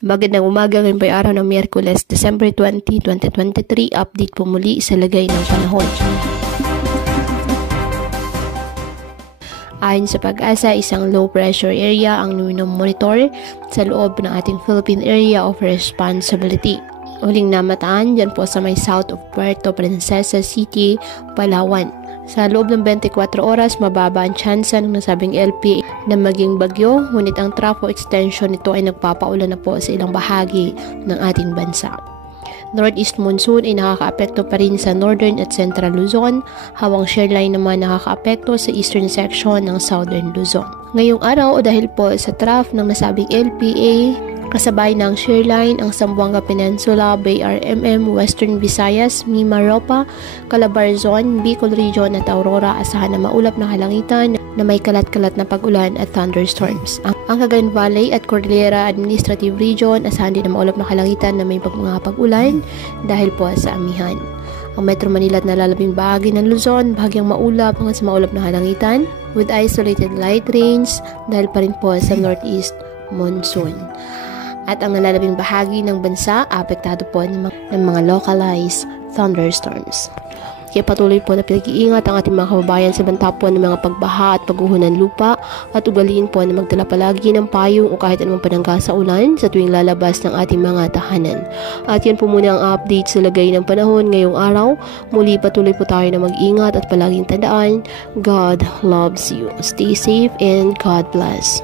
Magandang umaga, ngayon po ay araw ng Miyerkules, December 20, 2023. Update po muli sa lagay ng panahon. Ayon sa Pag-asa, isang low pressure area ang monitor sa loob ng ating Philippine Area of Responsibility. Huling namataan dyan po sa may south of Puerto Princesa City, Palawan. Sa loob ng 24 oras, mababa ang tsansa ng nasabing LPA na maging bagyo, ngunit ang trough extension nito ay nagpapaulan na po sa ilang bahagi ng ating bansa. Northeast monsoon ay nakakaapekto pa rin sa northern at central Luzon, habang shoreline naman nakakaapekto sa eastern section ng southern Luzon. Ngayong araw, dahil po sa trough ng nasabing LPA, kasabay ng shoreline ang Zamboanga Peninsula, BRMM, Western Visayas, Mimaropa, Calabarzon, Bicol Region at Aurora, asahan na maulap na kalangitan na may kalat-kalat na pag-ulan at thunderstorms. Ang Cagayan Valley at Cordillera Administrative Region, asahan din na maulap na kalangitan na may mga pag-ulan dahil po sa amihan. Ang Metro Manila at nalalabing bahagi ng Luzon, bahagyang maulap hanggang sa maulap na kalangitan with isolated light rains dahil pa rin po sa northeast monsoon. At ang nalalabing bahagi ng bansa, apektado po ng mga localized thunderstorms. Kaya patuloy po na pinag-iingat ang ating mga kababayan sa banta po ng mga pagbaha at pagguho ng lupa, at ugaliin po na magdala palagi ng payong o kahit anumang panangga sa ulan sa tuwing lalabas ng ating mga tahanan. At yan po muna ang update sa lagay ng panahon ngayong araw. Muli patuloy po tayo na mag-ingat at palaging tandaan, God loves you. Stay safe and God bless.